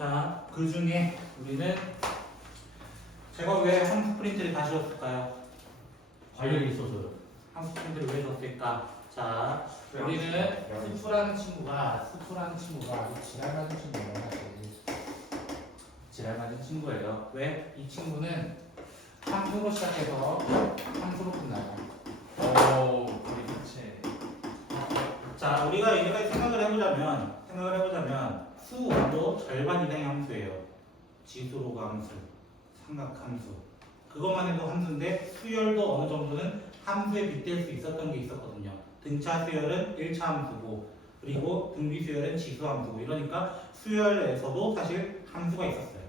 자, 그 중에 우리는 제가 왜 함수 프린트를 다시 줬을까요? 관련이 있어서요. 함수 프린트를 왜 줬을까? 자, 우리는 수프라는 친구가 지랄맞은 친구예요. 사실. 지랄맞은 친구예요. 왜? 이 친구는 함수로 시작해서 함수로 끝나요. 우리 대체. 자, 우리가 이제 생각을 해보자면 수원도 절반 이상의 함수예요. 지수로가 함수, 삼각함수. 그것만 해도 함수인데 수열도 어느 정도는 함수에 빗댈 수 있었던 게 있었거든요. 등차 수열은 1차 함수고, 그리고 등비 수열은 지수 함수고, 이러니까 수열에서도 사실 함수가 있었어요.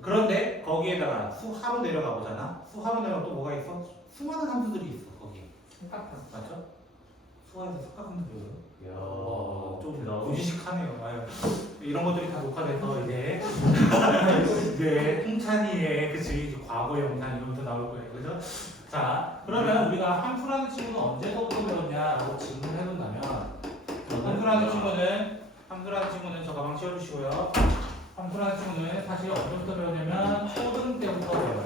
그런데 거기에다가 수하로 내려가 보잖아. 수하로 내려가 또 뭐가 있어? 수많은 함수들이 있어 거기에. 삼각함수 맞죠? 수화에서 삼각함수 배워요? 좀 무지식하네요. 아유, 이런 것들이 다 녹화돼서 이제 이제 홍찬이의 그치 과거 영상 이런 거 나올 거예요, 그죠? 자, 그러면 우리가 함수라는 친구는 언제부터 배웠냐라고 질문을 해본다면 함수라는 친구는 저 가방 씌워주시고요. 함수라는 친구는 사실 언제부터 배우냐면 초등 때부터 배워요.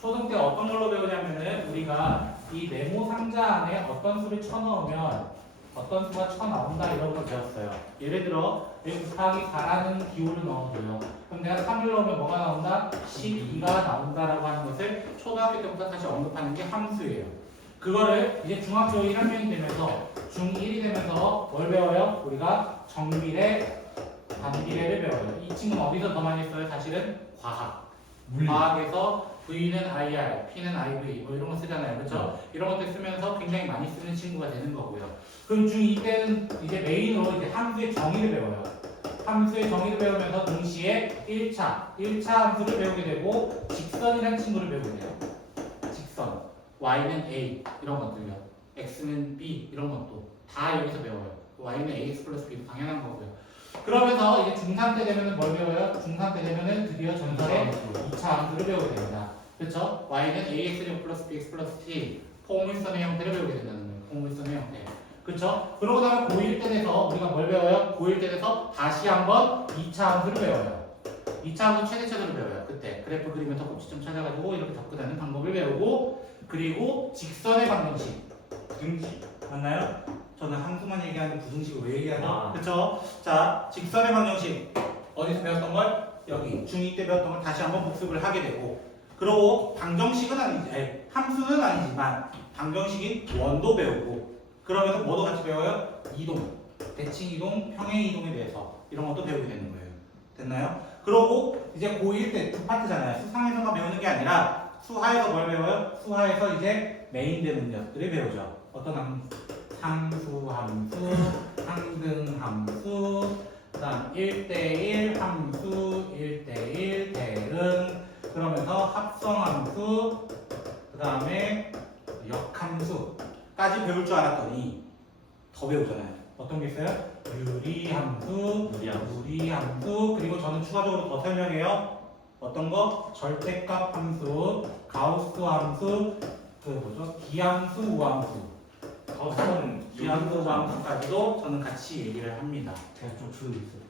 초등 때 어떤 걸로 배우냐면은 우리가 이 네모 상자 안에 어떤 수를 쳐넣으면 어떤 수가 쳐나온다 이런 걸 배웠어요. 예를 들어 1 곱하기 4라는 기호를 넣어줘요. 그럼 내가 3을 넣으면 뭐가 나온다? 12가 나온다라고 하는 것을 초등학교 때부터 다시 언급하는 게 함수예요. 그거를 이제 중학교 1학년이 되면서 중1이 되면서 뭘 배워요? 우리가 정비례, 반비례를 배워요. 이 친구는 어디서 더 많이 써요? 사실은 과학. 과학에서 V는 IR, P는 IV 뭐 이런 거 쓰잖아요. 그렇죠? 이런 것들 쓰면서 굉장히 많이 쓰는 친구가 되는 거고요. 그럼 중2 때는 이제 메인으로 이제 함수의 정의를 배워요. 함수의 정의를 배우면서 동시에 1차 함수를 배우게 되고 직선이라는 친구를 배우게 돼요. 직선. Y는 A 이런 것들요. X는 B 이런 것도 다 여기서 배워요. Y는 AX 플러스 B도 당연한 거고요. 그러면서 이제 중3 때 되면은 뭘 배워요? 중3 때 되면은 드디어 전설의 2차 함수를 배우게 됩니다. 그렇죠? Y는 AX 플러스 BX 플러스 T 포물선의 형태를 배우게 된다는 거예요. 포물선의 형태. 그렇죠? 그러고 나면 고1 때 돼서 우리가 뭘 배워요? 고1 때 돼서 다시 한번 2차 함수를 배워요. 2차 함수 최대차도를 배워요. 그때 그래프 그리면서 꼭지점 찾아가지고 이렇게 접근하는 방법을 배우고, 그리고 직선의 방정식 부등식 맞나요? 저는 함수만 얘기하는 부등식을 왜 얘기하죠? 그렇죠? 자, 직선의 방정식 어디서 배웠던 걸? 여기 중2 때 배웠던 걸 다시 한번 복습을 하게 되고, 그리고 방정식은 아니지, 함수는 아니지만 방정식인 원도 배우고, 그러면서 뭐도 같이 배워요? 이동, 대칭 이동, 평행 이동에 대해서 이런 것도 배우게 되는 거예요. 됐나요? 그러고 이제 고1 때 두 파트잖아요. 수상에서만 배우는 게 아니라 수하에서 뭘 배워요? 수하에서 이제 메인 되는 녀석들을 배우죠. 어떤 함수? 상수함수, 상등함수, 그 다음 1대1 함수, 1대1 대응, 그러면서 합성함수, 그 다음에 역함수까지 배울 줄 알았더니 더 배우잖아요. 어떤 게 있어요? 유리함수, 그리고 저는 추가적으로 더 설명해요. 어떤 거? 절대값 함수, 가우스 함수, 그 뭐죠? 기함수, 우함수. 기함수, 우함수까지도 저는 같이 얘기를 합니다. 제가 좀 주는 게 있어요.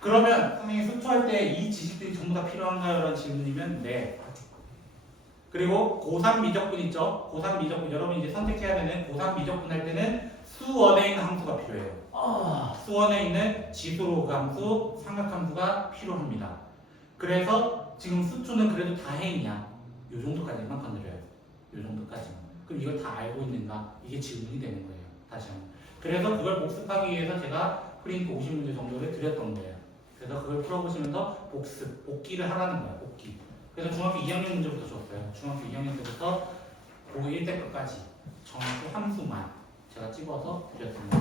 그러면 선생님 수초할 때 이 지식들이 전부 다 필요한가요? 라는 질문이면 네. 그리고 고3 미적분 있죠? 고3 미적분 여러분 이제 선택해야 되는 고3 미적분 할 때는 수원에 있는 함수가 필요해요. 수원에 있는 지수로그 함수, 삼각함수가 필요합니다. 그래서 지금 수초는 그래도 다행이야. 요 정도까지만 건드려요. 요 정도까지만. 그럼 이걸 다 알고 있는가? 이게 질문이 되는 거예요. 다시 한번. 그래서 그걸 복습하기 위해서 제가 프린트 50문제 정도를 드렸던 거예요. 그래서 그걸 풀어보시면서 복기를 하라는 거야. 복기. 그래서 중학교 2학년 문제부터 줬어요. 중학교 2학년 때부터 고1 때 끝까지 정확히 함수만 제가 찍어서 드렸습니다.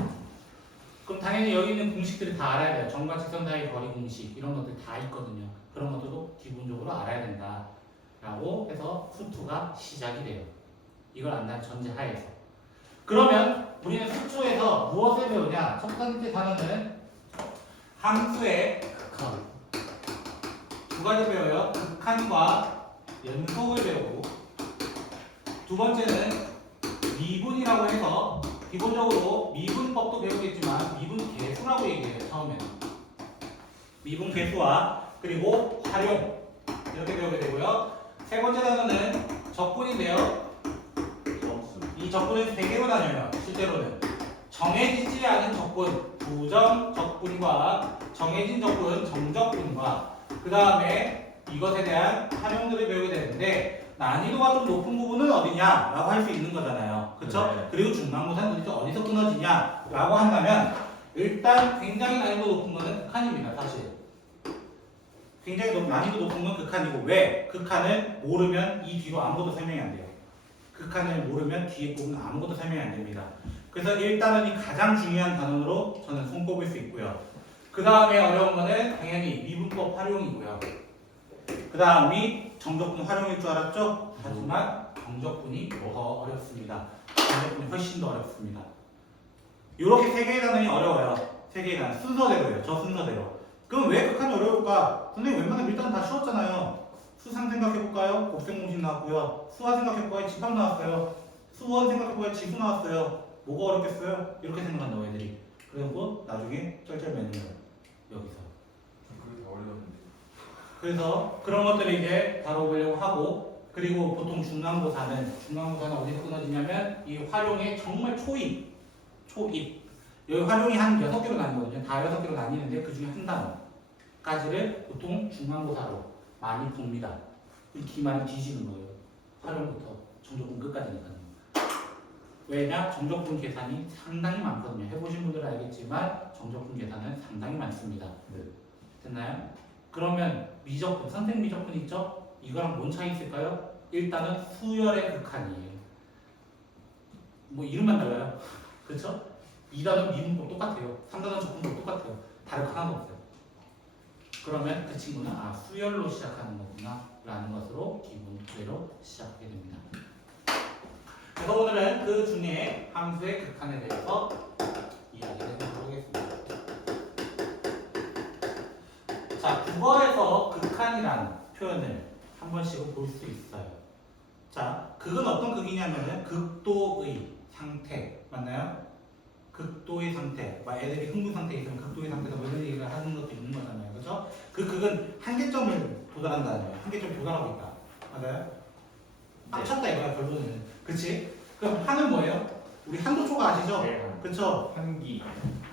그럼 당연히 여기 있는 공식들이 다 알아야 돼요. 점과 직선 사이 거리 공식 이런 것들 다 있거든요. 그런 것들도 기본적으로 알아야 된다 라고 해서 수2가 시작이 돼요. 이걸 안다는 전제하에서. 그러면 우리는 수초에서 무엇을 배우냐? 첫 번째 단어는 함수의 극한. 두 가지 배워요. 극한과 연속을 배우고, 두 번째는 미분이라고 해서 기본적으로 미분법도 배우겠지만 미분 계수라고 얘기해요. 처음에는 미분 계수와 그리고 활용 이렇게 배우게 되고요. 세 번째 단어는 적분인데요. 점수. 이 적분은 세 개로 나뉘어요. 실제로는 정해지지 않은 적분, 부정 적분과 정해진 적분, 정적분과 그 다음에 이것에 대한 활용들을 배우게 되는데 난이도가 좀 높은 부분은 어디냐라고 할 수 있는 거잖아요. 그렇죠? 네. 그리고 중간고사는 도대체 어디서 끊어지냐라고 한다면 일단 굉장히 난이도 높은 거는 극한입니다. 사실. 굉장히 난이도 높은 건 극한이고 왜? 극한을 모르면 이 뒤로 아무것도 설명이 안 돼요. 극한을 모르면 뒤에 부분은 아무것도 설명이 안 됩니다. 그래서 일단은 이 가장 중요한 단원으로 저는 손꼽을 수 있고요. 그 다음에 어려운 거는 당연히 미분법 활용이고요. 그 다음이 정적분 활용일 줄 알았죠? 하지만 정적분이 더 어렵습니다. 정적분이 훨씬 더 어렵습니다. 이렇게 세 개의 단원이 어려워요. 세 개의 단원 순서대로예요. 저 순서대로. 그럼 왜 극한이 어려울까? 선생님 웬만하면 일단 다 쉬웠잖아요. 수상 생각해볼까요? 곱셈공식 나왔고요. 수화 생각해볼까요? 집합 나왔어요. 수원 생각해볼까요? 지수 나왔어요. 뭐가 어렵겠어요? 이렇게 생각한다고 애들이. 그리고 나중에 쩔쩔매는 거예요. 여기서. 그게 더 어려웠는데. 그래서 그런 것들을 이제 다뤄보려고 하고 그리고 보통 중간고사는 어디서 끊어지냐면 이 활용의 정말 초입 여기 활용이 한 6개로 나뉘거든요. 다 6개로 나뉘는데 그 중에 한 단어까지를 보통 중간고사로 많이 봅니다. 기말이 뒤지는 거예요. 활용부터 정적분 끝까지니까요. 왜냐? 정적분 계산이 상당히 많거든요. 해보신 분들은 알겠지만 정적분 계산은 상당히 많습니다. 네. 됐나요? 그러면 미적분, 선택 미적분 있죠? 이거랑 뭔 차이 있을까요? 일단은 수열의 극한이에요. 뭐 이름만 달라요. 그렇죠? 2단원 미분법 똑같아요. 3단원 적분법 똑같아요. 다를 거 하나도 없어요. 그러면 그 친구는 수열로 시작하는 거구나 라는 것으로 기본대로 시작하게 됩니다. 그래서 오늘은 그 중에 함수의 극한에 대해서 이야기를 해보도록 하겠습니다. 자, 국어에서 극한이라는 표현을 한 번씩은 볼 수 있어요. 자, 극은 어떤 극이냐면은 극도의 상태 맞나요? 극도의 상태, 막 애들이 흥분 상태에 있으면 극도의 상태가 뭐 이런 얘기를 하는 것도 있는 거잖아요, 그렇죠? 그 극은 한계점을 도달한다는 거예요. 한계점 도달하고 있다, 맞아요? 빡쳤다 이거야 결론은, 그렇지? 그럼 한은 뭐예요? 우리 한도초가 아시죠? 네. 그렇죠? 한기.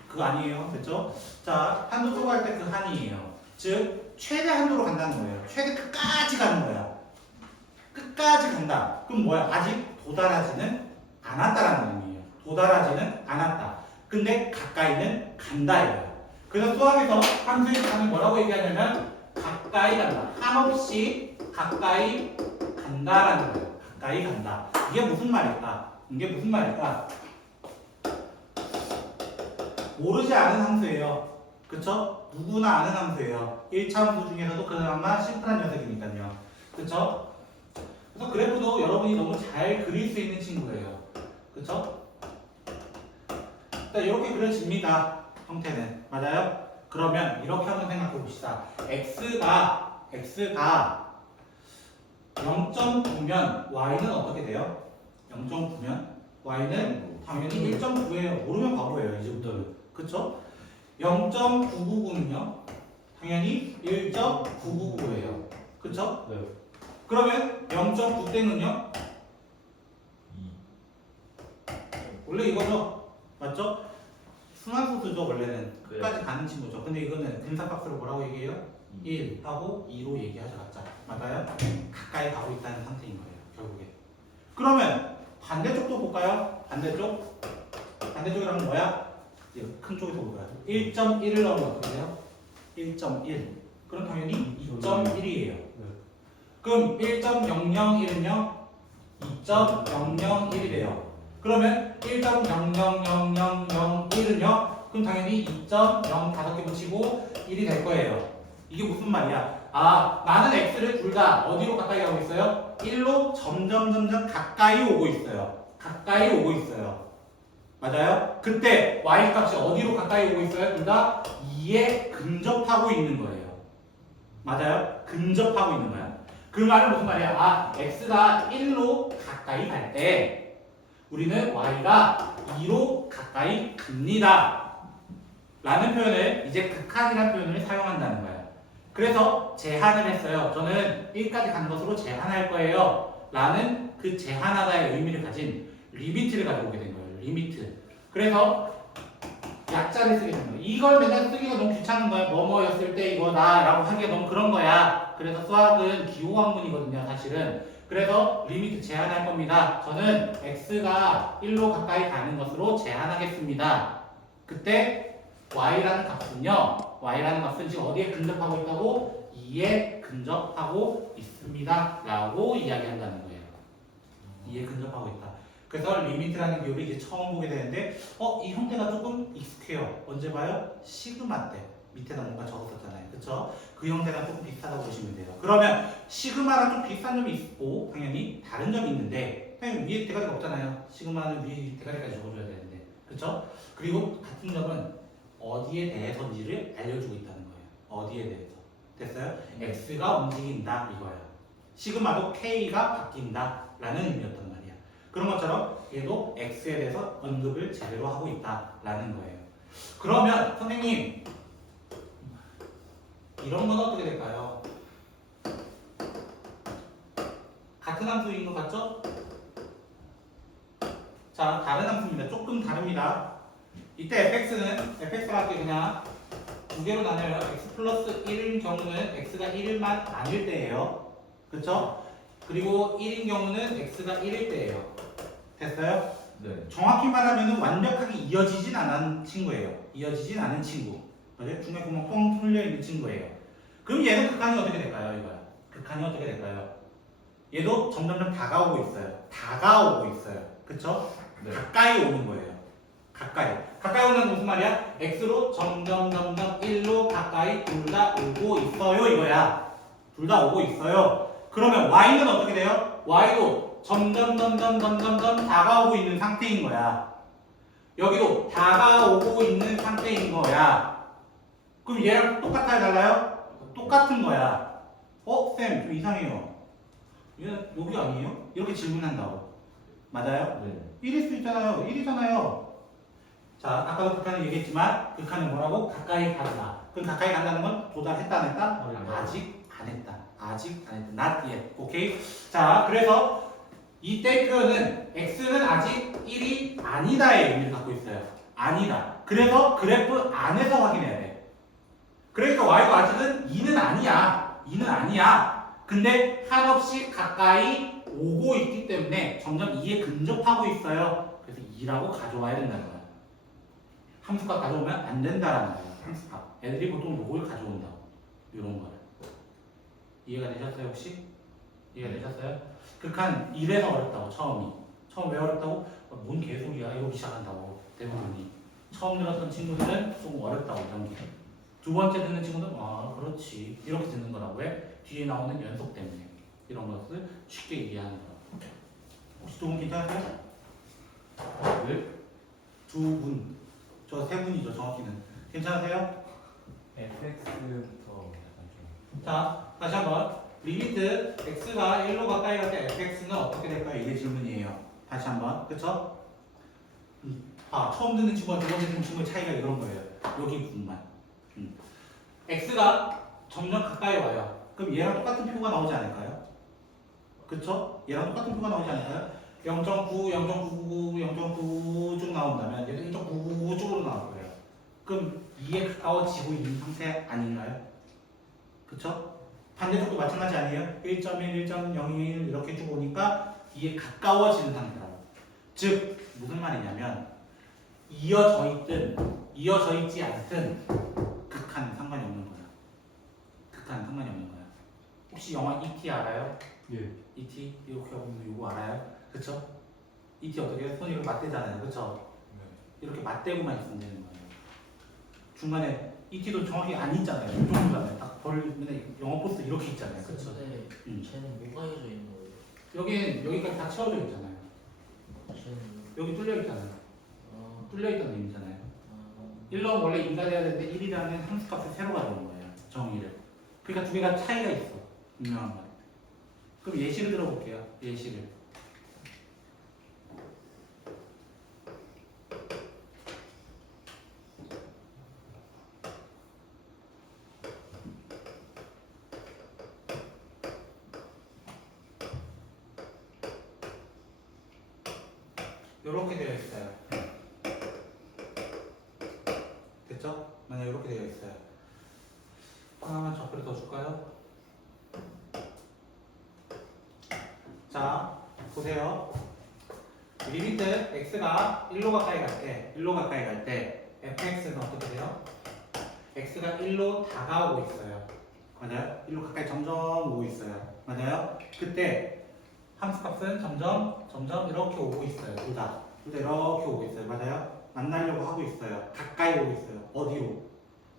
그거 아니에요, 그렇죠? 자, 한도초가 할 때 그 한이에요. 즉 최대 한도로 간다는 거예요. 최대 끝까지 가는 거야. 끝까지 간다. 그럼 뭐야? 아직 도달하지는 않았다라는 의미예요. 도달하지는 않았다. 근데 가까이는 간다 이거야. 그래서 수학에서 함수의 극한을 뭐라고 얘기하냐면 가까이 간다. 한없이 가까이 간다라는 거예요. 가까이 간다. 이게 무슨 말일까? 모르지 않은 함수예요. 그쵸? 누구나 아는 함수예요. 1차 함수 중에서도 그나마 심플한 녀석이니까요. 그쵸? 그래서 그래프도 여러분이 너무 잘 그릴 수 있는 친구예요. 그쵸? 이렇게 그려집니다. 형태는. 맞아요? 그러면 이렇게 한번 생각해 봅시다. x가 0.9면 y는 어떻게 돼요? 0.9면 y는 당연히 1.9예요. 모르면 바보예요. 이제부터는. 그쵸? 0.999는요? 당연히 1.999예요. 그쵸? 네. 그러면 0.9땡은요? 원래 이거죠? 맞죠? 순환소수죠 원래는. 끝까지 가는 친구죠. 근데 이거는 근사값으로 뭐라고 얘기해요? 1 하고 2로 얘기하죠. 맞죠? 맞아요? 가까이 가고 있다는 상태인 거예요. 결국에. 그러면 반대쪽도 볼까요? 반대쪽이랑 뭐야? 이거 큰 쪽에서 볼까요? 1.1을 넣으면 어떻게 돼요? 1.1. 그럼 당연히 2.1이에요. 그럼 1.001은요? 2.001이래요. 그러면 1.0000001은요? 그럼 당연히 2.0 5개 붙이고 1이 될 거예요. 이게 무슨 말이야? 나는 x를 둘 다 어디로 가까이 가고 있어요? 1로 점점 가까이 오고 있어요. 맞아요? 그때 y 값이 어디로 가까이 오고 있어요? 둘 다 2에 근접하고 있는 거예요. 맞아요? 근접하고 있는 거야. 그 말은 무슨 말이야? x가 1로 가까이 갈 때 우리는 y가 2로 가까이 갑니다. 라는 표현을 이제 극한이라는 표현을 사용한다는 거예요. 그래서 제한을 했어요. 저는 1까지 가는 것으로 제한할 거예요. 라는 그 제한하다의 의미를 가진 리미트를 가지고 오게 된 거예요. 리미트. 그래서 약자를 쓰게 된 거예요. 이걸 맨날 쓰기가 너무 귀찮은 거예요. 뭐뭐였을 때 이거다 라고 하기가 너무 그런 거야. 그래서 수학은 기호학문이거든요, 사실은. 그래서 리미트 제한할 겁니다. 저는 x가 1로 가까이 가는 것으로 제한하겠습니다. 그때 y라는 값은요. y라는 값은 지금 어디에 근접하고 있다고? 2에 근접하고 있습니다. 라고 이야기한다는 거예요. 2에 근접하고 있다. 그래서 리미트라는 기호를 이제 처음 보게 되는데 이 형태가 조금 익숙해요. 언제 봐요? 시그마 때. 밑에다 뭔가 적었었잖아요. 그쵸? 그 형태랑 조금 비슷하다고 보시면 돼요. 그러면 시그마랑 좀 비슷한 점이 있고 당연히 다른 점이 있는데 당연히 위에 대가리가 없잖아요. 시그마는 위에 대가리까지 적어줘야 되는데 그쵸? 그리고 같은 점은 어디에 대해서인지를 알려주고 있다는 거예요. 어디에 대해서. 됐어요? x가 움직인다 이거예요. 시그마도 k가 바뀐다 라는 의미였단 말이야. 그런 것처럼 얘도 x에 대해서 언급을 제대로 하고 있다라는 거예요. 그러면 선생님 이런 건 어떻게 될까요? 같은 함수인 것 같죠? 자, 다른 함수입니다. 조금 다릅니다. 이때 fx가 할게 그냥 두 개로 나뉘어요. x 플러스 1인 경우는 x가 1일만 아닐 때예요. 그쵸? 그리고 1인 경우는 x가 1일 때예요. 됐어요? 네. 정확히 말하면 완벽하게 이어지진 않은 친구예요. 이어지진 않은 친구. 그죠? 중간에 구멍 뻥 뚫려 있는 친구예요. 그럼 얘는 극한이 어떻게 될까요? 이거야. 극한이 어떻게 될까요? 얘도 점점점 다가오고 있어요. 다가오고 있어요. 그쵸? 네. 가까이 오는 거예요. 가까이. 가까이 오는 건 무슨 말이야? x로 점점 1로 가까이 둘 다 오고 있어요. 이거야. 둘 다 오고 있어요. 그러면 y는 어떻게 돼요? y도 점점 다가오고 있는 상태인 거야. 여기도 다가오고 있는 상태인 거야. 그럼 얘랑 똑같아요? 달라요? 똑같은 거야. 쌤, 좀 이상해요. 얘는 여기 아니에요? 이렇게 질문한다고. 맞아요? 네. 1일 수 있잖아요. 1이잖아요. 자, 아까도 극한을 얘기했지만 극한은 뭐라고? 가까이 간다. 그럼 가까이 간다는 건 도달했다 안 했다? 아직 안 했다. 아직 안 했다. Not yet. 오케이? 자, 그래서 이때 표현은 x는 아직 1이 아니다의 의미를 갖고 있어요. 아니다. 그래서 그래프 안에서 확인해야 돼. 그러니까 y가 아직은 2는 아니야. 2는 아니야. 근데 한없이 가까이 오고 있기 때문에 점점 2에 근접하고 있어요. 그래서 2라고 가져와야 된다는 거야. 함수값 가져오면 안 된다라는 거예요. 함수값. 애들이 보통 요걸 가져온다고. 이런 거를. 이해가 되셨어요 혹시? 이해가 되셨어요? 극한 이래서 어렵다고 처음이. 처음 왜 어렵다고? 뭔 개소리야 이러기 시작한다고 대부분이. 처음 들었던 친구들은 좀 어렵다고 이런 게. 두 번째 듣는 친구들은 아 그렇지 이렇게 듣는 거라고. 왜? 뒤에 나오는 연속 때문에. 이런 것을 쉽게 이해하는 거라고. 혹시 두 분 괜찮으세요? 네? 두 분. 저 세 분이죠 정확히는. 괜찮으세요? fx부터 자 다시 한번 리미트 x가 1로 가까이 갈 때 fx는 어떻게 될까요? 이게 질문이에요. 다시 한번 그쵸? 처음 듣는 친구와 두 번째 듣는 친구의 차이가 이런 거예요. 여기 부분만. x가 점점 가까이 와요. 그럼 얘랑 똑같은 표가 나오지 않을까요? 그쵸? 얘랑 똑같은 표가 나오지 않을까요? 0.9, 0.999, 0.9 쭉 나온다면 얘도 1.999 쪽으로 나올 거예요. 그럼 2에 가까워지고 있는 상태 아닌가요? 그쵸? 반대쪽도 마찬가지 아니에요? 1.1, 1.01 이렇게 쭉 오니까 2에 가까워지는 상태라고. 즉 무슨 말이냐면 이어져 있든 이어져 있지 않든 극한은 상관이 없는 거야. 극한은 상관이 없는 거야. 혹시 영화 E.T. 알아요? 예. E.T. 이렇게 하고 있는 이거 알아요? 그쵸? E.T. 어떻게 해요? 손이 이렇게 맞대잖아요. 그쵸? 이렇게 맞대고만 있으면 되는 거예요. 중간에 E.T.도 정확히 안 있잖아요. 이 정도잖아요. 딱 벌리면 영어 포스 이렇게 있잖아요. 그쵸? 근데 쟤는 뭐가 해져 있는 거예요? 여기까지 다 채워져 있잖아요. 쟤는 여기 뚫려 있잖아요. 뚫려 있다는 의미잖아요. 1로 원래 2가 돼야 되는데 1이라는 함수값을 새로 가져온 거예요. 정의를. 그러니까 두 개가 차이가 있어. 분명한 거. 그럼 예시를 들어볼게요. 예시를. 이렇게 되어 있어요. 됐죠? 만약 이렇게 되어 있어요. 하나만 적글이 더 줄까요? 자, 보세요. 리미트 x가 1로 가까이 갈 때 fx는 어떻게 돼요? x가 1로 다가오고 있어요. 맞아요? 1로 가까이 점점 오고 있어요. 맞아요? 그때 함수값은 점점 이렇게 오고 있어요. 둘 다 이렇게 오고 있어요. 맞아요? 만나려고 하고 있어요. 가까이 오고 있어요. 어디로?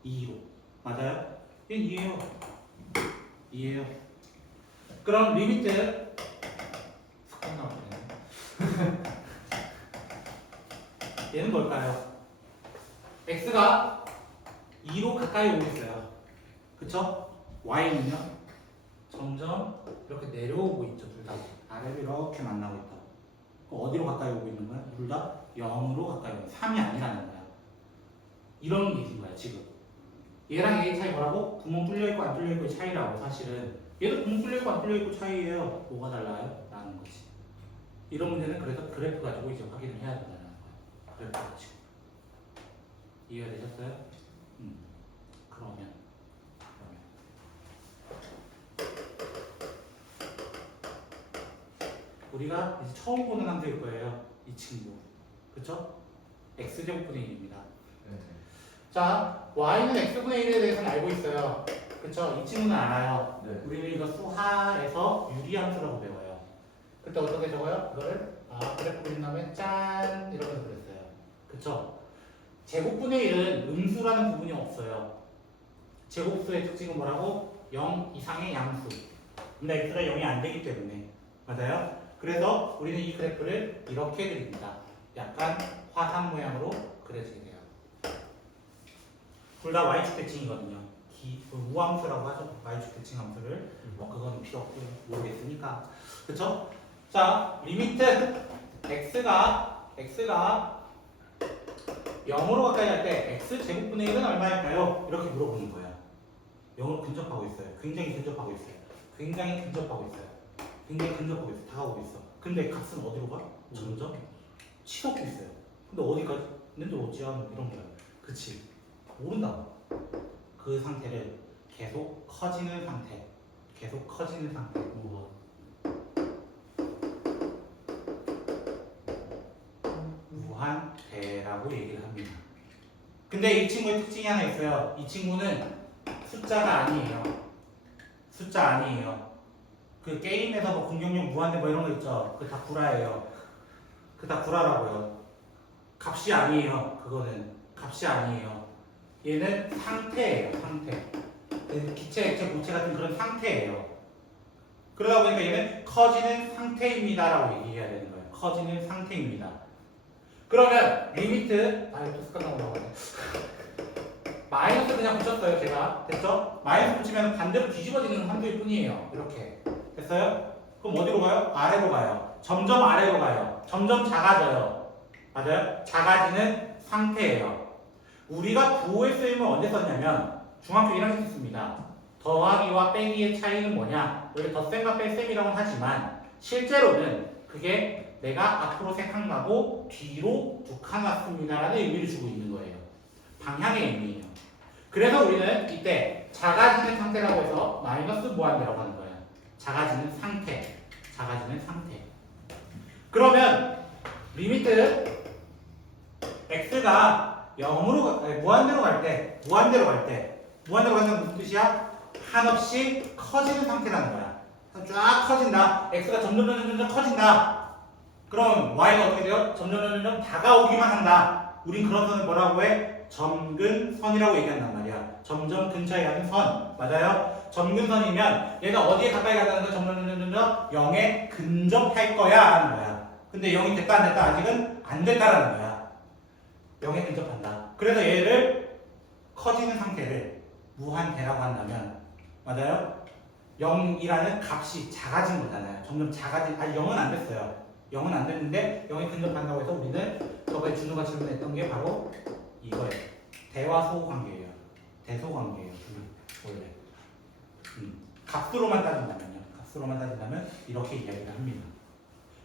2로. 맞아요? 얘는 2예요. 그럼 리미트 얘는 뭘까요? x가 2로 가까이 오고 있어요. 그쵸? y는요? 점점 이렇게 내려오고 있죠. 둘 다. 아래로 이렇게 만나고 있다. 그럼 어디로 가까이 오고 있는 거야? 둘 다 0으로 가까이 오고 3이 아니라는 거야. 이런 얘기인 거야, 지금. 얘랑 얘의 차이 뭐라고? 구멍 뚫려있고 안 뚫려있고의 차이라고. 사실은 얘도 구멍 뚫려있고 안 뚫려있고 차이예요. 뭐가 달라요? 라는 거지. 이런 문제는 그래서 그래프 가지고 이제 확인을 해야 된다는 거야. 그래프 가지고. 이해가 되셨어요? 그러면 우리가 이제 처음 보는 함수일 거예요. 이 친구. 그쵸? x제곱분의 1입니다. 네. 자, y는 x분의 1에 대해서는 알고 있어요. 그쵸? 이 친구는 알아요. 네. 우리는 이거 수하에서 유리함수라고 배워요. 그때 어떻게 적어요? 이거를 그래프 그린 다음에 짠 이러면서 그랬어요. 그쵸? 제곱분의 1은 음수라는 부분이 없어요. 제곱수의 특징은 뭐라고? 0 이상의 양수. 근데 x가 0이 안 되기 때문에. 맞아요? 그래서 우리는 이 그래프를 이렇게 그립니다. 약간 화산 모양으로 그려지게 돼요. 둘 다 y축 대칭이거든요. 우함수라고 하죠. y축 대칭 함수를. 뭐 그건 필요 없고 모르겠으니까. 그쵸? 자, 리미트 x가 0으로 가까이 갈 때 x 제곱분의 1은 얼마일까요? 이렇게 물어보는 거예요. 0으로 근접하고 있어요. 굉장히 근접하고 있어요. 굉장히 근접하고 있어요. 다가오고 있어. 근데 값은 어디로 가? 점점 치닫고 있어요. 근데 어디까지? 근데 어찌 하면 이런 거야. 그치? 모른다. 그 상태를 계속 커지는 상태. 무한대라고 얘기를 합니다. 근데 이 친구의 특징이 하나 있어요. 이 친구는 숫자 아니에요. 그 게임에서 뭐 공격력 무한대 뭐 이런 거 있죠. 그거 다 구라예요. 그거 다 구라라고요. 값이 아니에요. 그거는 값이 아니에요. 얘는 상태예요. 상태. 기체, 액체, 고체 같은 그런 상태예요. 그러다 보니까 얘는 커지는 상태입니다라고 얘기해야 되는 거예요. 커지는 상태입니다. 그러면 리미트 이거 습관하고 나가네. 마이너스 그냥 붙였어요. 제가 됐죠? 마이너스 붙이면 반대로 뒤집어지는 함수일 뿐이에요. 이렇게 됐어요? 그럼 어디로 가요? 아래로 가요. 점점 아래로 가요. 점점 작아져요. 맞아요? 작아지는 상태예요. 우리가 부호의 쓰임을 언제 썼냐면 중학교 1학년 때 썼습니다. 더하기와 빼기의 차이는 뭐냐? 여기 덧셈과 뺄셈이라고 하지만 실제로는 그게 내가 앞으로 3칸 가고 뒤로 2칸 왔습니다라는 의미를 주고 있는 거예요. 방향의 의미예요. 그래서 우리는 이때 작아지는 상태라고 해서 마이너스 무한대라고 하는 거예요. 작아지는 상태. 그러면 리미트 x가 0으로 무한대로 갈 때 무한대로 간다는 무슨 뜻이야? 한없이 커지는 상태라는 거야. 쫙 커진다. x가 점점 커진다. 그럼 y가 어떻게 돼요? 점점 다가오기만 한다. 우린 그런 선을 뭐라고 해? 점근선이라고 얘기한단 말이야. 점점 근처에 가는 선. 맞아요? 점근선이면 얘가 어디에 가까이 가다는 거 점점 0에 근접할 거야 하는 거야. 근데 0이 됐다 안 됐다? 아직은 안 됐다라는 거야. 0에 근접한다. 그래서 얘를 커지는 상태를 무한대라고 한다면 맞아요? 0이라는 값이 작아진 거잖아요. 점점 작아진 0은 안 됐어요. 0은 안 됐는데 0에 근접한다고 해서 우리는 저번에 준우가 질문했던 게 바로 이거예요. 대화소호 관계예요. 대소관계예요. 원래. 값으로만 따진다면 이렇게 이야기를 합니다.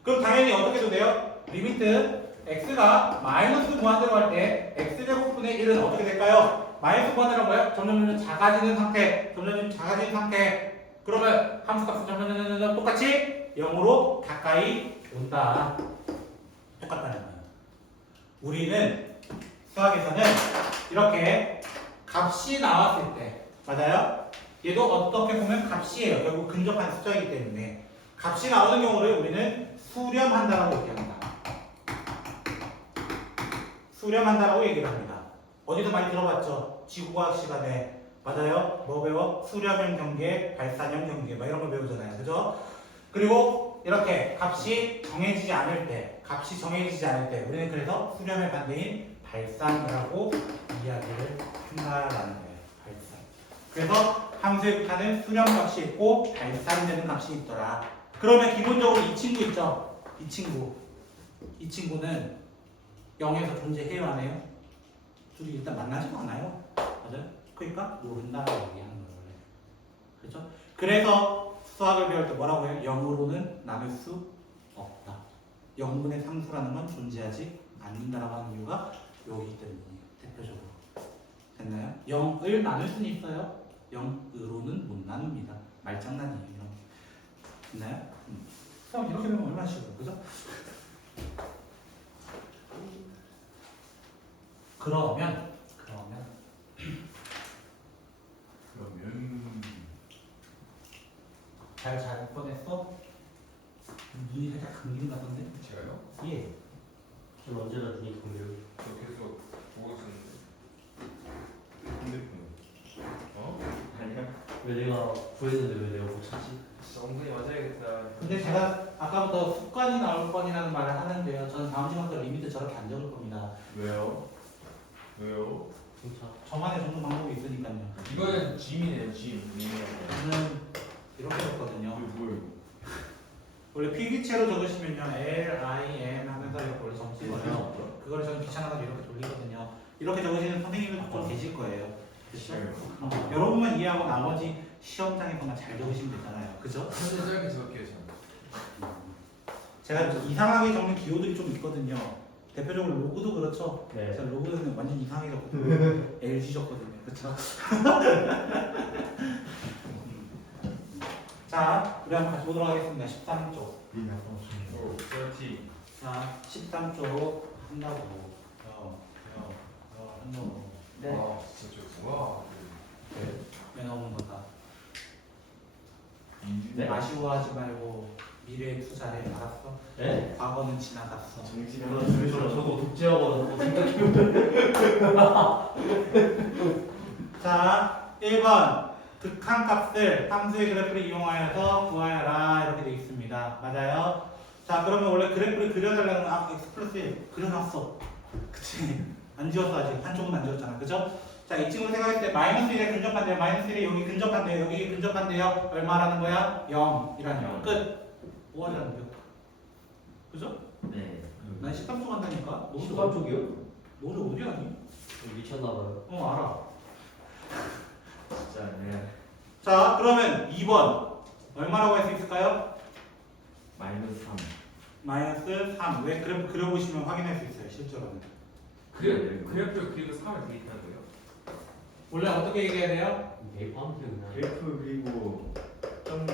그럼 당연히 어떻게 해도 돼요? 리미트 x가 마이너스 무한대로 갈 때 x 제곱분의 1은 어떻게 될까요? 마이너스 무한대로 뭐예요? 점점 작아지는 상태. 점점 작아지는 상태. 그러면 함수값은 점점 똑같이 0으로 가까이 온다. 똑같다는 거예요. 우리는 수학에서는 이렇게 값이 나왔을 때, 맞아요? 얘도 어떻게 보면 값이에요. 결국 근접한 숫자이기 때문에 값이 나오는 경우를 우리는 수렴한다라고 얘기합니다. 수렴한다라고 얘기를 합니다. 어디서 많이 들어봤죠? 지구과학 시간에. 맞아요? 뭐 배워? 수렴형 경계, 발산형 경계 막 이런 거 배우잖아요. 그죠? 그리고 이렇게 값이 정해지지 않을 때 우리는 그래서 수렴의 반대인 발산이라고 이야기를 한다라는 거예요. 발산. 그래서 함수에 극한은 수렴값이 있고 발산되는 값이 있더라. 그러면 기본적으로 이 친구 있죠? 이 친구는 0에서 존재해요, 안 해요? 둘이 일단 만나지도 않아요. 맞아요? 그러니까 모른다라고 얘기하는 거예요. 그렇죠? 그래서 수학을 배울 때 뭐라고 해요? 0으로는 나눌 수 없다. 0분의 상수라는 건 존재하지 않는다라고 하는 이유가 여기 때문이에요. 대표적으로. 됐나요? 0을 나눌 수는 있어요. 0으로는 못 나눕니다. 말장난이에요. 이런. 됐나요? 수학 이렇게 배우면 얼마나 쉬워요. 그죠? 그러면 잘 뻔했어? 눈이 살짝 감기는 같던데? 제가요? 예. 전 언제나 눈이 감겨요. 저 계속 보고 있었는데. 핸드폰. 어? 아니야. 왜 내가 구했는데 왜 내가 못 찾지? 진짜 엉덩이 맞아야겠다. 근데 제가 아까부터 습관이 나올 뻔이라는 말을 하는데요. 저는 다음 시간부터 리미트 저렇게 안 적을 겁니다. 왜요? 왜요? 진짜. 저만의 정도 방법이 있으니까요. 이거는 짐이네요, 짐. 저는 이렇게 적거든요. 이거 뭐예요? 원래 필기체로 적으시면요. L, I, N 하면서 이렇게 원래 적으시거든요. 그거를 저는 귀찮아서 이렇게 돌리거든요. 이렇게 적으시는 선생님들 좀 계실 거예요. 그렇죠? 여러분만 이해하고 나머지 시험장에서만 잘 적으시면 되잖아요. 그죠? 진짜 짧게 적을게요, 저는. 제가 이상하게 적는 기호들이 좀 있거든요. 대표적으로 로그도 그렇죠. 네. 제가 로그는 완전 이상하게 적거든요. LG 적거든요. 그렇죠? 자, 우리 한번 같이 보도록 하겠습니다. 13쪽. 오, 그렇지. 자, 13쪽 한다고. 한다고. 네. 와, 진짜 좋아. 왜 나오는 거다? 네? 아쉬워하지 말고 미래의 투자를 알았어? 네? 과거는 지나갔어. 저거 독재하고 생각해보면. 자, 1번 극한값을 함수의 그래프를 이용하여서 구하여라 이렇게 되어 있습니다. 맞아요? 자, 그러면 원래 그래프를 그려달라는 x 플러스 1 그려놨어. 그치? 안 지웠어 아직. 한쪽은 안 지웠잖아. 그죠? 자, 이 친구 생각했을 때 마이너스 1에 근접한대요. 마이너스 1에 여기 근접한대요. 여기 근접한대요. 얼마라는 거야? 0이라는 거. 끝. 5월이라는 거요. 그죠? 네. 난 13초 간다니까. 너도 13쪽이요? 너도 어디 하니? 미쳤나봐요. 알아. 진짜, 네. 자, 그러면 2번 얼마라고 할 수 있을까요? 마이너스 3. 마이너스 3. 왜 그래프 그려보시면 확인할 수 있어요. 실제로는. 그래프를 그리고 3을 대입하는 거예요? 원래 어떻게 얘기해야 돼요? 대입하면 돼 그냥. 그래프 그리고 좀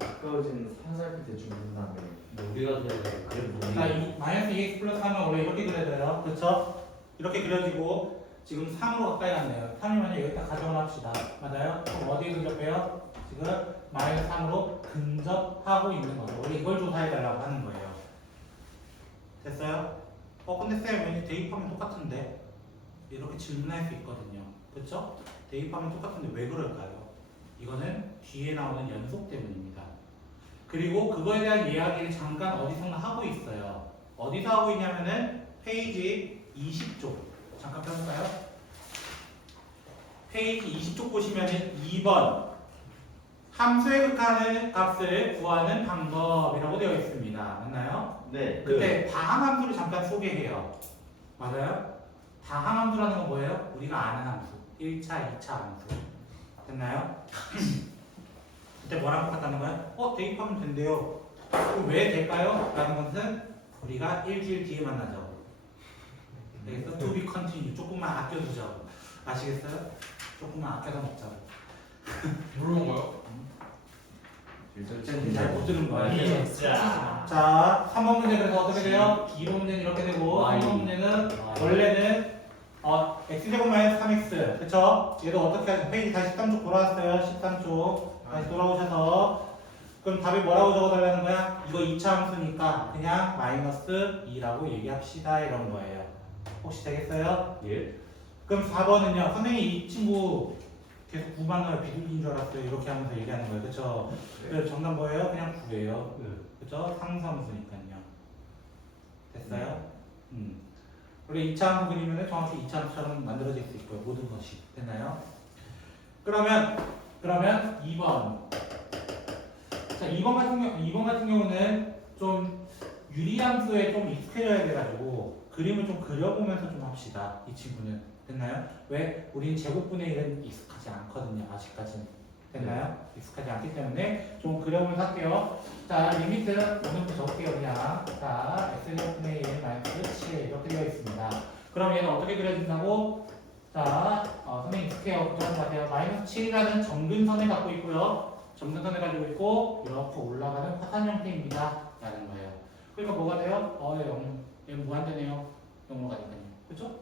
가까워진 산살표 대충 본 다음에 뭐 우리가 그냥 그래프 자, 이 마이너스 2x 플러스 3은 원래 이렇게 그려져요. 그렇죠? 이렇게 그려지고 지금 3으로 가까이 갔네요. 3이면 여기다 가정을 합시다. 맞아요? 그럼 어디에 근접해요? 지금 마이너스 3으로 근접하고 있는 거죠. 원래 이걸 조사해달라고 하는 거예요. 됐어요? 근데 쌤 왠지 대입하면 똑같은데 이렇게 질문할 수 있거든요. 그렇죠? 대입하면 똑같은데 왜 그럴까요? 이거는 뒤에 나오는 연속 때문입니다. 그리고 그거에 대한 이야기를 잠깐 어디선가 하고 있어요. 어디서 하고 있냐면은 페이지 20쪽 잠깐 펴볼까요? 페이지 20쪽 보시면은 2번 함수의 극한의 값을 구하는 방법이라고 되어 있습니다. 맞나요? 네. 그때 다항함수를 잠깐 소개해요. 맞아요? 다항함수라는 건 뭐예요? 우리가 아는 함수. 1차, 2차 함수. 됐나요? 그때 뭐랑 똑같다는 거예요? 대입하면 된대요. 그럼 왜 될까요? 라는 것은 우리가 일주일 뒤에 만나죠. 그래서 to be continue 조금만 아껴두자고. 아시겠어요? 조금만 아껴서 먹자고. 물어본 거요? 쟤는 잘못 들은 거야. 자. 자, 3번 문제 그래서 어떻게 돼요? 2번 문제는 이렇게 되고 Y. 3번 문제는 원래는 x제곱 마이너스 3x 그쵸? 얘도 어떻게 하죠? 페이지 다시 13쪽 돌아왔어요. 13쪽 다시 돌아오셔서 그럼 답이 뭐라고 적어달라는 거야? 이거 2차 함수니까 그냥 마이너스 2라고 얘기합시다 이런 거예요. 혹시 되겠어요? 예? 그럼 4번은요. 선생님이 이 친구 계속 9만 원 비둘기인 줄 알았어요. 이렇게 하면서 얘기하는 거예요. 그쵸? 그래서 정답 뭐예요? 그냥 9예요. 네. 그죠? 상수함수니까요. 됐어요? 우리 2차 함수 그리면 정확히 2차 함수처럼 만들어질 수 있고요. 모든 것이. 됐나요? 그러면 2번. 자, 2번 같은 경우는 좀 유리함수에 좀 익숙해져야 돼가지고 그림을 좀 그려보면서 좀 합시다. 이 친구는. 됐나요? 왜? 우리는 제곱분의 1은 익숙하지 않거든요. 아직까지는. 됐나요? 익숙하지 않기 때문에 좀 그려보면서 할게요. 자, 리미트 오늘부터 적을게요. 그냥. 자, x제곱분의 1 마이너스 7 이렇게 되어 있습니다. 그럼 얘는 어떻게 그려진다고? 자, 선생님 익숙해요. 그런 것 같아요. 마이너스 7이라는 점근선을 갖고 있고요. 점근선을 가지고 있고 이렇게 올라가는 화산 형태입니다. 라는 거예요. 그러니까 뭐가 돼요? 얘는 무한대네요. 0으로 가니까요. 그죠?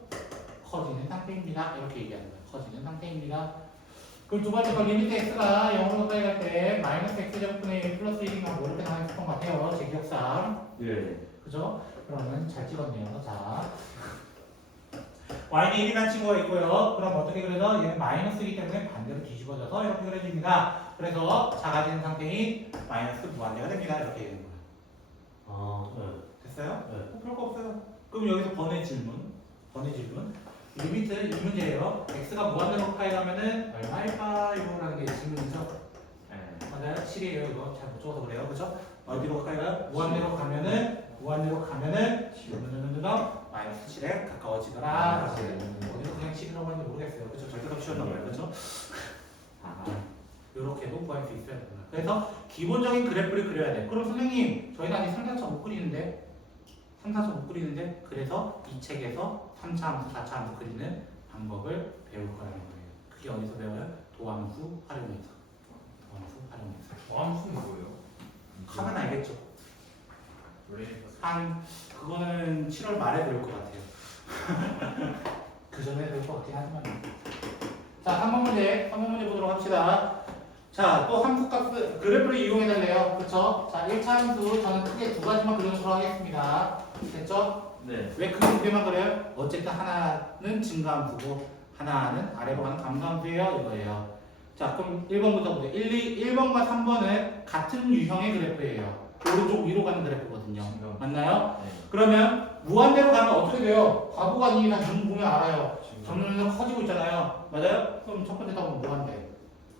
커지는 상태입니다. 이렇게 얘기하는 거예요. 커지는 상태입니다. 그럼 두 번째 거 리미트 x가 0으로 가까이 갈 때 마이너스 x제곱분의 1 플러스 1이면 뭐 이렇게 나왔던 것 같아요. 제 기억상. 예. 그죠? 그러면 잘 찍었네요. 자. y는 1이라는 친구가 있고요. 그럼 어떻게 그려서 얘는 마이너스이기 때문에 반대로 뒤집어져서 이렇게 그려집니다. 그래서 작아지는 상태인 마이너스 무한대가 됩니다. 이렇게 되는 거예요. 아, 네. 됐어요? 네. 별거 없어요. 그럼 여기서 번외 질문. 리미트 이 문제예요. x가 무한대로 가까이 가면은 얼마일까요? 라는 게 질문이죠. 네. 맞아요? 7이에요. 이거 잘 못 적어서 그래요. 그죠? 어디로 가까이 가요? 무한대로 가면은 마이너스 7에 가까워지더라. 어디서 그냥 7이라고 하는지 모르겠어요. 그죠? 절대값 치웠나 봐요. 그죠? 이렇게도 구할 수 있어요. 그래서 기본적인 그래프를 그려야 돼. 그럼 선생님, 저희는 아직 3차차 못 그리는데 그래서 이 책에서 3차 함수, 4차 함수 그리는 방법을 배울 거라는 거예요. 그게 어디서 배워요? 도함수 활용해서. 함수는 뭐예요? 하면 알겠죠? 그거는 7월 말에 배울 것 같아요. 그 전에 배울 것 같긴 하지만. 자, 3번 문제 보도록 합시다. 자, 또 함수값 그래프를 이용해달래요. 그쵸? 자, 1차 함수 저는 크게 두 가지만 그려놓도록 하겠습니다. 됐죠? 네. 왜 그 두 개만 그래요? 어쨌든 하나는 증가함수고 하나는 아래로 가는 감소함수예요. 이거예요. 자, 그럼 1번부터 보세요. 1번과 3번은 같은 유형의 그래프예요. 오른쪽 위로 가는 그래프거든요. 맞나요? 네. 그러면 무한대로 가면 어떻게 돼요? 과거가 아니라 눈 보면 알아요. 점점 커지고 있잖아요. 맞아요? 그럼 첫 번째 답은 무한대.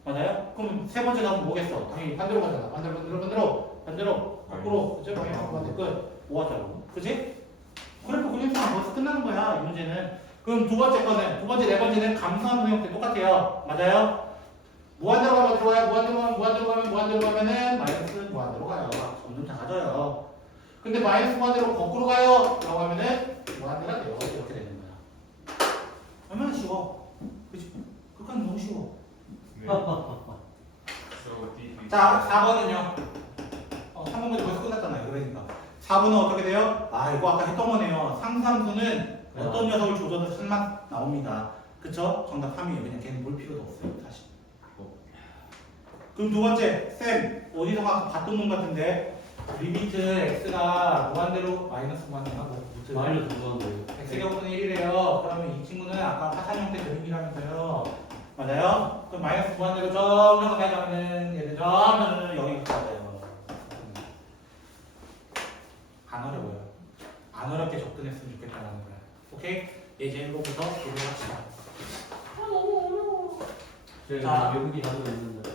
맞아요? 그럼 세 번째 답은 뭐겠어? 당연히 반대로 가잖아. 반대로. 거꾸로. 그죠? 방향 반대 끝. 5화짜리. 그지? 그래프 그림상 벌써 끝나는 거야. 이 문제는. 그럼 두 번째, 네 번째는 감소함수 형태 똑같아요. 맞아요? 무한대로 가면 들어가요. 무한대로 가면은 마이너스 무한대로 가요. 점점 작아져요. 근데 마이너스 무한대로 거꾸로 가요. 라고 하면은 무한대가 돼요. 이렇게 되는 거야. 얼마나 쉬워. 그치? 그건 너무 쉬워. 자, 4번은요. 3번 문제 벌써 끝났잖아요. 그러니까. 4번은 어떻게 돼요? 이거 아까 했던 거네요. 상수함수는 어떤 녀석을 조져도 3만 나옵니다. 그쵸? 정답 3이에요. 그냥 걔는 볼 필요도 없어요. 사실. 그럼 두 번째, 쌤, 어디서 봤던 놈 같은데, 리미트 x가 무한대로, 마이너스 무한대가 마이너스 무한대. x가 5분의 1이래요. 그러면 이 친구는 아까 화산 형태 그림이라면서요. 맞아요? 그럼 마이너스 무한대로 점점 가까이 가면은 얘는 점점 여기 가까워요. 안 어려워요. 안 어렵게 접근했으면 좋겠다는 거야. 오케이? 예제 1번부터 도전합시다. 너무 어려워. 제가 외국인 가지고 있는데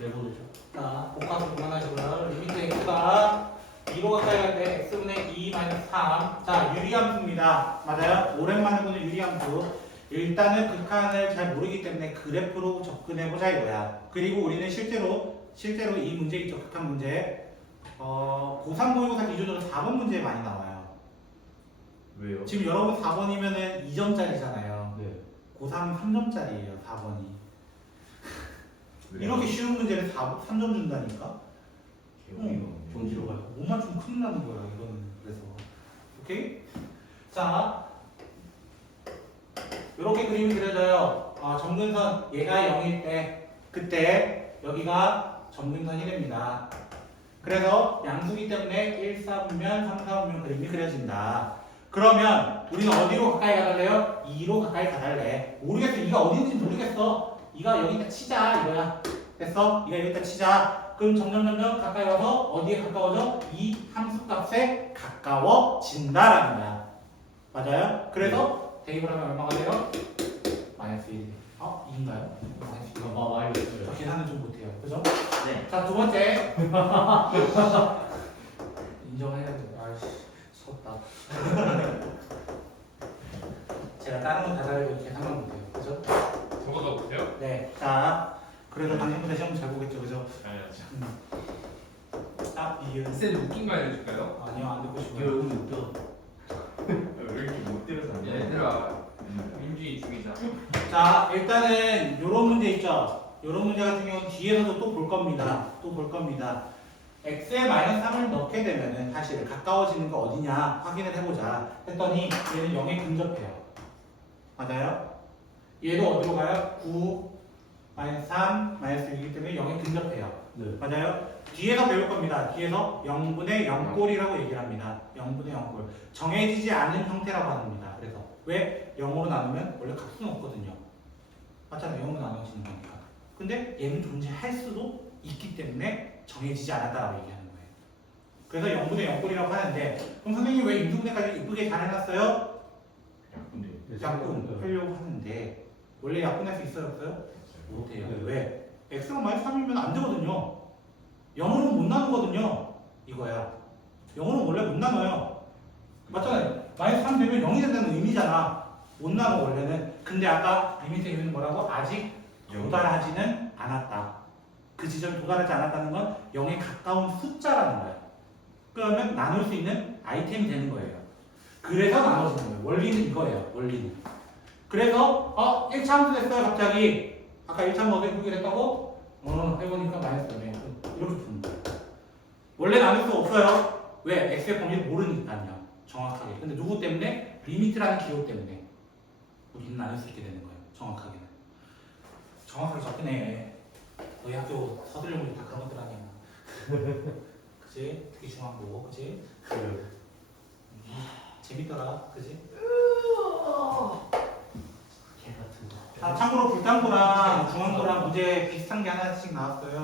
내보내죠. 자, 복합을 그만하시고요. 리미트 x가 2로 가까이 갈 때 x분의 2 마이너스 3. 자, 유리함수입니다. 맞아요? 오랜만에 보는 유리함수. 일단은 극한을 잘 모르기 때문에 그래프로 접근해보자 이거야. 그리고 우리는 실제로 이 문제 있죠. 극한 문제. 고3 모의고사 기준으로 4번 문제에 많이 나와요. 왜요? 지금 여러분 4번이면은 2점짜리잖아요. 네. 고3은 3점짜리예요. 4번이. 왜요? 이렇게 쉬운 문제를 3점 준다니까? 개운이가 정지로 가요. 못 맞추면 큰일 나는 거야, 이거는. 그래서. 오케이? 자, 이렇게 그림이 그려져요. 점근선, 얘가 0일 때, 그때 여기가 점근선이 됩니다. 그래서 양수기 때문에 1, 4분면, 3, 4분면 그림이 그려진다. 그러면 우리는 어디로 가까이 가달래요? 2로 가까이 가달래. 모르겠어. 2가 어딘지 모르겠어. 2가 여기다 치자 이거야. 됐어? 2가 여기다 치자. 그럼 점점 가까이 와서 어디에 가까워져? 이 함수값에 가까워진다라는 거야. 맞아요? 그래서 대입을 하면 얼마가 돼요? 마이너스 1. 2인가요? 마이너스 1. 마이너스. 저 계산은 좀 못해요. 그죠? 네. 자, 두 번째. 인정해야 돼. 아이씨, 섰다. 제가 다른 건 다 잘해도 계산만 못해요. 그죠? 저보다 못해요? 네. 자, 그래도 당신보다 시험 잘 보겠죠. 그죠? 당연하죠. 이은. 쌤 웃긴 거 알려줄까요? 아니요, 안 듣고 이게 싶어요. 여기 웃겨. 왜 이렇게 못 때려서 안 돼? 얘들아 민주주의 죽이자. 자, 일단은 요런 문제 있죠? 요런 문제 같은 경우는 뒤에서도 또 볼 겁니다. 또 볼 겁니다. x에 마이너스 3을 넣게 되면은 사실 가까워지는 거 어디냐 확인을 해보자 했더니 얘는 0에 근접해요. 맞아요? 얘도 어디로 가요? 9, 마이너스 3, 마이너스 6이기 때문에 0에 근접해요. 네. 맞아요? 뒤에서 배울 겁니다. 뒤에서 0분의 0꼴이라고 얘기를 합니다. 0분의 0꼴. 정해지지 않은 형태라고 합니다. 그래서 왜 0으로 나누면 원래 값은 없거든요. 맞잖아요. 0으로 나눠지는 거니까. 근데 얘는 존재할 수도 있기 때문에 정해지지 않았다라고 얘기하는 거예요. 그래서 0분의 0꼴이라고 하는데 그럼 선생님 왜 인수분해까지 이쁘게 잘 해놨어요? 근데 약분 하려고 하는데 원래 약분할 수 있어요? 없어요? 못해요. 네. 왜? x가 마이너스 3이면 안 되거든요. 0으로는 못 나누거든요. 이거야. 0으로는 원래 못 나눠요. 맞잖아요. 마이너스 3 되면 0이 된다는 의미잖아. 못 나눠 원래는. 근데 아까 리미트 의미는 뭐라고? 아직 도달하지는 않았다. 그 지점에 도달하지 않았다는 건 0에 가까운 숫자라는 거야. 그러면 나눌 수 있는 아이템이 되는 거예요. 그래서 나눠지는 거예요. 원리는 이거예요. 원리는. 그래서 1차 함수 됐어요. 갑자기. 아까 1차 함수 어떻게 구별했다고? 해보니까 마이너스 0이에요. 이렇게 푸는 거예요. 원래 나눌 수 없어요. 왜? x의 범위를 모르니까요. 정확하게. 근데 누구 때문에? 리미트라는 기호 때문에 우리는 나눌 수 있게 되는 거예요. 정확하게는. 정확하게 접근해. 너희 학교 서술형 문제 다 그런 것들 아니야. 그치? 특히 중앙고. 그치? 네. 재밌더라. 그치? 개 같은 거. 참고로 불당고랑 중앙고랑 문제 비슷한 게 하나씩 나왔어요.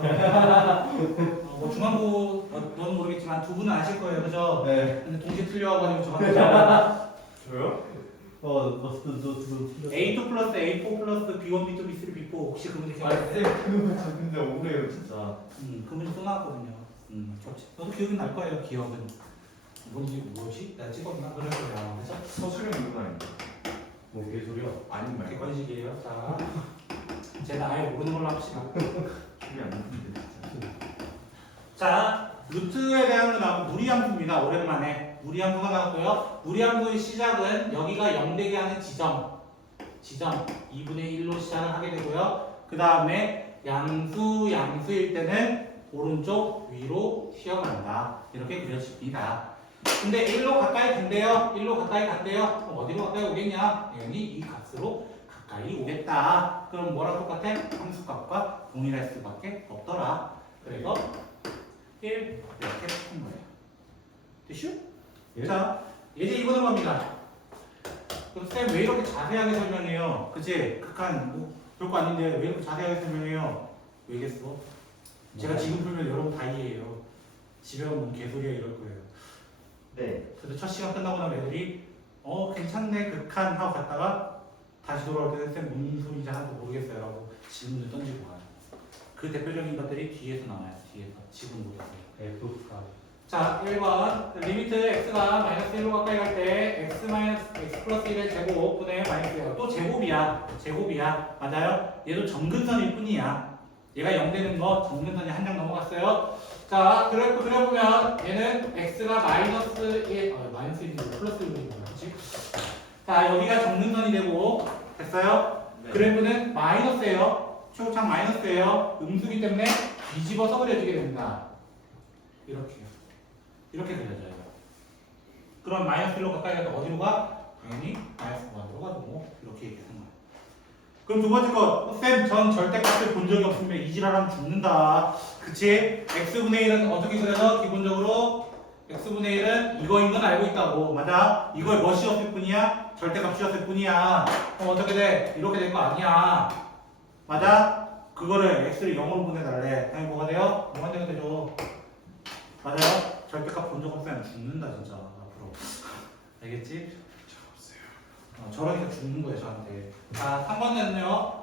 뭐 중앙고 너는 모르겠지만 두 분은 아실 거예요, 그죠? 네. 근데 동시에 틀려가지고 저한테 저요? 너 틀렸어. A2 플러스 A4 플러스 B1, B2, B3, B4 혹시 그 문제 기억나요? 쌤 그거 근데 억울해요 진짜. 그 문제 또 나왔거든요. 그렇지. 너도 기억이 날 거예요, 기억은. 뭐지? 내가 찍었나? 그럴 거야, 그죠? 서술형 이건 아닌데. 뭐 개소리야. 아닌 말고. 객관식이에요. 자, 제가 아예 모르는 걸로 합시다. 기억이 안 나는데 진짜. 자, 루트에 대한 건 나오고 무리함수입니다. 오랜만에 무리함수가 나왔고요. 무리함수의 시작은 여기가 0 되게 하는 지점 2분의 1로 시작을 하게 되고요. 그 다음에 양수일 때는 오른쪽 위로 튀어간다. 이렇게 그려집니다. 근데 1로 가까이 간대요. 1로 가까이 간대요. 그럼 어디로 가까이 오겠냐? 당연히 이 값으로 가까이 오겠다. 그럼 뭐랑 똑같아? 함수값과 동일할 수밖에 없더라. 그래서 1 이렇게 푼 거예요. 됐슈? 예? 자, 이제 이거는 겁니다. 그럼 쌤 왜 이렇게 자세하게 설명해요? 그치? 극한 뭐 별거 아닌데 왜 이렇게 자세하게 설명해요? 왜겠어? 제가 지금 풀면 여러분 다 이해해요. 집에 가면 뭔 개소리야 이럴 거예요. 네. 그래서 첫 시간 끝나고 나면 애들이 괜찮네 극한 하고 갔다가 다시 돌아올 때는 쌤 무슨 소리인지 하나도 모르겠어요 라고 질문을 던지고 가요. 그 대표적인 것들이 뒤에서 나와요. 뒤에서. 지금 모르겠어요. F가. 자, 1번 리미트 x가 마이너스 1로 가까이 갈 때 x 플러스 1의 제곱분의 마이너스 1가 또 제곱이야. 맞아요? 얘도 점근선일 뿐이야. 얘가 0 되는 거 점근선이 한 장 넘어갔어요. 자, 그래프 그려보면 얘는 x가 마이너스 1, 마이너스 1이고 플러스 1이고 그치? 자, 여기가 정근선이 되고 됐어요? 네. 그래프는 마이너스예요. 최고창 마이너스예요. 음수기 때문에 뒤집어서 그려지게 됩니다. 이렇게요. 이렇게 그려져요. 그럼 마이너스 1로 가까이 가서 어디로 가? 당연히 마이너스 1으로 가고 이렇게 얘기하는 거예요. 그럼 두 번째 거, 쌤, 전 절대값을 본 적이 없으면 이지랄하면 죽는다. 그치? x분의 1은 어떻게 그려서 기본적으로 x분의 1은 이거인 건 알고 있다고. 맞아? 이거에 멋이 없을 뿐이야? 절대값이었을 뿐이야. 그럼 어떻게 돼? 이렇게 될 거 아니야. 맞아? 그거를 x를 0으로 보내달래. 당연히 뭐가 돼요? 뭐가 되게 되죠. 맞아요? 절대값 본 적 없으면 죽는다 진짜 앞으로. 알겠지? 저러니까 죽는 거예요 저한테. 자 3번은요.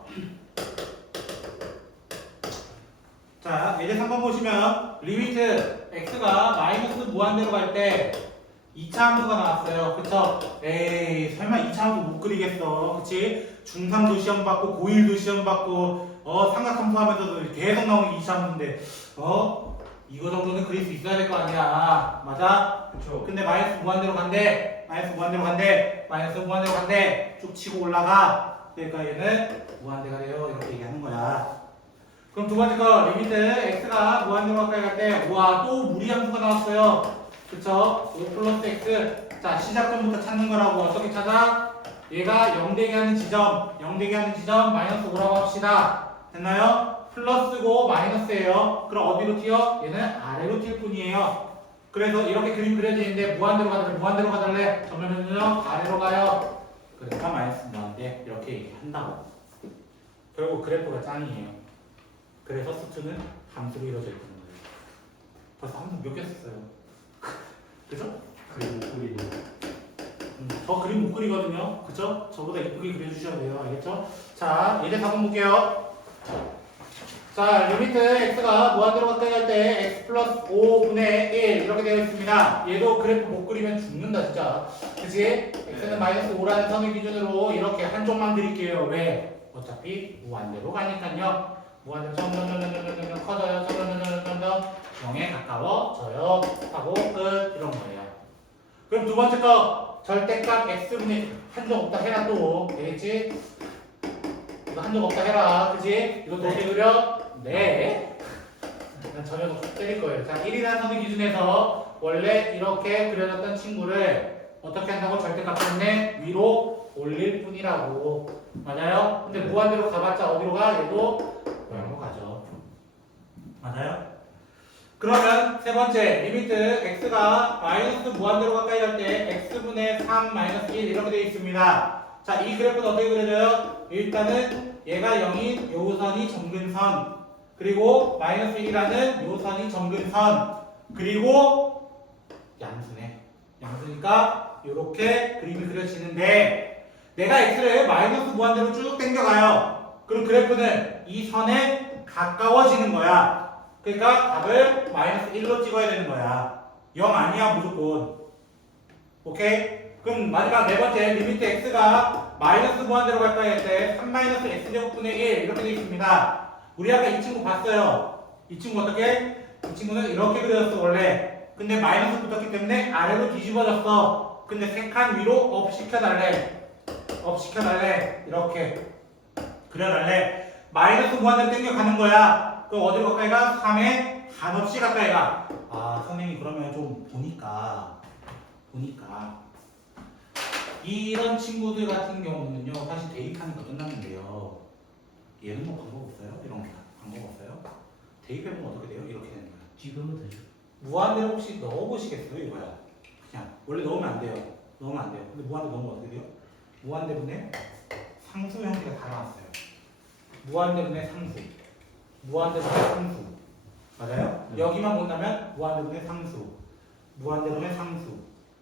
자 이제 3번 보시면 리미트 x가 마이너스 무한대로 갈 때 2차 함수가 나왔어요. 그쵸? 에이 설마 2차 함수 못 그리겠어. 그치? 중3도 시험 받고 고1도 시험 받고 삼각함수 하면서도 계속 나오는 게 2차 함수인데 이거 정도는 그릴 수 있어야 될 거 아니야. 맞아? 그쵸. 근데 마이너스 무한대로 간대. 마이너스 무한대로 간대. 마이너스 무한대로 간대. 쭉 치고 올라가. 그러니까 얘는 무한대가 돼요. 이렇게 얘기하는 거야. 그럼 두 번째 거 리미트 x가 무한대로 가까이 갈 때 우와 또 무리함수가 나왔어요. 그쵸? 5 플러스 x. 자 시작점부터 찾는 거라고. 어떻게 찾아? 얘가 0되게 하는 지점 마이너스 5라고 합시다. 됐나요? 플러스고 마이너스예요. 그럼 어디로 튀어? 얘는 아래로 튈 뿐이에요. 그래서 이렇게 그림 그려지는데 무한대로 가달래. 점점점점 아래로 가요. 그러니까 마이너스 무한대 이렇게 얘기한다고. 결국 그래프가 짱이에요. 그래서 수트는 함수로 이루어져 있는 거예요. 벌써 함수 몇 개 썼어요. 그죠? 그리고 우리는 저 그림 못 그리거든요. 그쵸? 저보다 이쁘게 그려주셔야 돼요. 알겠죠? 자, 이제 4번 볼게요. 자, 리미트 x가 무한대로 가까이 갈 때 x 플러스 5분의 1 이렇게 되어 있습니다. 얘도 그래프 못 그리면 죽는다 진짜. 그치? x는 마이너스 5라는 선을 기준으로 이렇게 한쪽만 그릴게요. 왜? 어차피 무한대로 가니까요. 무한대로 점점 커져요. 점점 0에 가까워져요. 하고 끝. 이런 거예요. 그럼 두 번째 거 절대값 x분의 한정 없다 해라 또. 되겠지? 이거 한정 없다 해라. 그치? 이것도 어떻게 그려? 네. 난 전혀 더 때릴 거예요. 자, 1이라는 선의 기준에서 원래 이렇게 그려졌던 친구를 어떻게 한다고? 절대값 때문에 위로 올릴 뿐이라고. 맞아요? 근데 무한대로 가봤자 어디로 가? 얘도 모양으로 가죠. 맞아요? 그러면 세 번째 리미트 x가 마이너스 무한대로 가까이 갈 때 x분의 3 마이너스 1 이렇게 되어 있습니다. 자, 이 그래프는 어떻게 그려져요? 일단은 얘가 0인 요선이 점근선 그리고 마이너스 1이라는 요선이 점근선 그리고 양수네. 양수니까 이렇게 그림이 그려지는데 내가 x를 마이너스 무한대로 쭉 당겨가요. 그럼 그래프는 이 선에 가까워지는 거야. 그러니까 답을 마이너스 1로 찍어야 되는 거야. 0 아니야 무조건. 오케이? 그럼 마지막 네 번째 리미트 x가 마이너스 무한대로 가까이 할 때 3 마이너스 x제곱분의 1 이렇게 되어 있습니다. 우리 아까 이 친구 봤어요. 이 친구 어떻게? 이 친구는 이렇게 그려졌어 원래. 근데 마이너스 붙었기 때문에 아래로 뒤집어졌어. 근데 세 칸 위로 업 시켜달래. 이렇게 그려달래. 마이너스 무한대로 당겨가는 거야. 그럼 어디로 가까이 가? 3에 한없이 가까이 가. 아 선생님 그러면 좀 보니까 이런 친구들 같은 경우는요 사실 대입하니까 끝났는데요. 얘는 뭐 방법 없어요? 이런 거 방법 없어요? 대입해보면 어떻게 돼요? 이렇게 되는 거야. 지금은 되죠. 무한대로 혹시 넣어보시겠어요? 이거야. 그냥 원래 넣으면 안 돼요. 근데 무한대 넣으면 어떻게 돼요? 무한대분의 상수 형태가 다 나왔어요. 무한대분의 상수. 맞아요? 네. 여기만 본다면 무한대분의 상수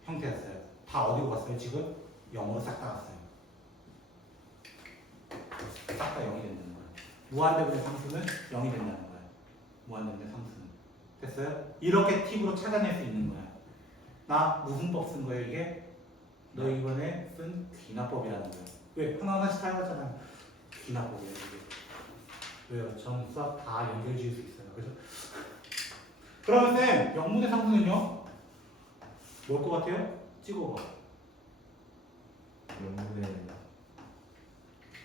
형태였어요. 다 어디로 갔어요? 지금 0으로 싹 다 갔어요. 싹 다 0이 된다는 거예요. 무한대분의 상수는 0이 된다는 거예요. 무한대분의 상수는. 됐어요? 이렇게 팁으로 찾아낼 수 있는 거야. 나 무슨 법 쓴 거예요 이게? 너 이번에 쓴 귀납법이라는 거야. 왜? 하나하나씩 다 해봤잖아요. 귀납법이에요 이게. 왜요? 전 수학 다 연결 지을 수 있어요. 그죠? 그러면 쌤, 0분의 상수는요? 뭘 것 같아요? 찍어봐. 0분의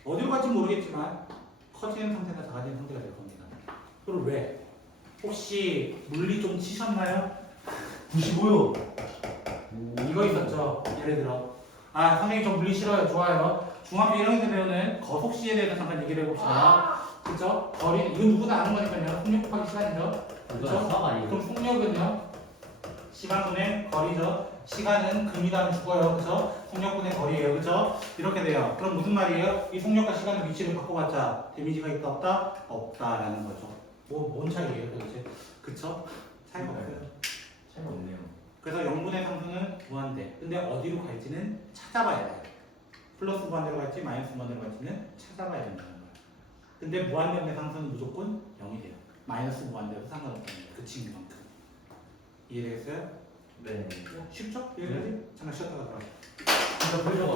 어디로 갈지 모르겠지만 커지는 상태가 작아지는 상태가 될 겁니다. 그리고 왜? 혹시 물리 좀 치셨나요? 95요. 이거 있었죠. 예를 들어 선생님 저 물리 싫어요. 좋아요. 중학교 1학년 때 배우는 거속시에 대해서 잠깐 얘기를 해봅시다. 그죠? 거리 이건 누구나 아는 거니까요. 속력 곱하기 시간이죠. 이거 수학 아니에요? 그럼 속력은요? 시간분의 거리죠. 시간은 금이다면 죽어요. 그죠? 속력분의 거리예요. 그죠? 이렇게 돼요. 그럼 무슨 말이에요? 이 속력과 시간의 위치를 바꿔봤자 데미지가 있다 없다? 없다라는 거죠. 뭔 차이예요 도대체? 그쵸? 차이가 없어요. 차이가 없네요. 그래서 0분의 상수는 무한대. 근데 어디로 갈지는 찾아봐야 돼요. 플러스 무한대로 갈지 마이너스 무한대로 갈지는 찾아봐야 된다는 거예요. 근데 무한대의 상수는 무조건 0이 돼요. 마이너스 무한대로 상관없다는 거예요. 그 친구만큼. 이해되겠어요? 네. 쉽죠? 여기까지? 잠깐 쉬었다가 들어가요. 이거 표정아.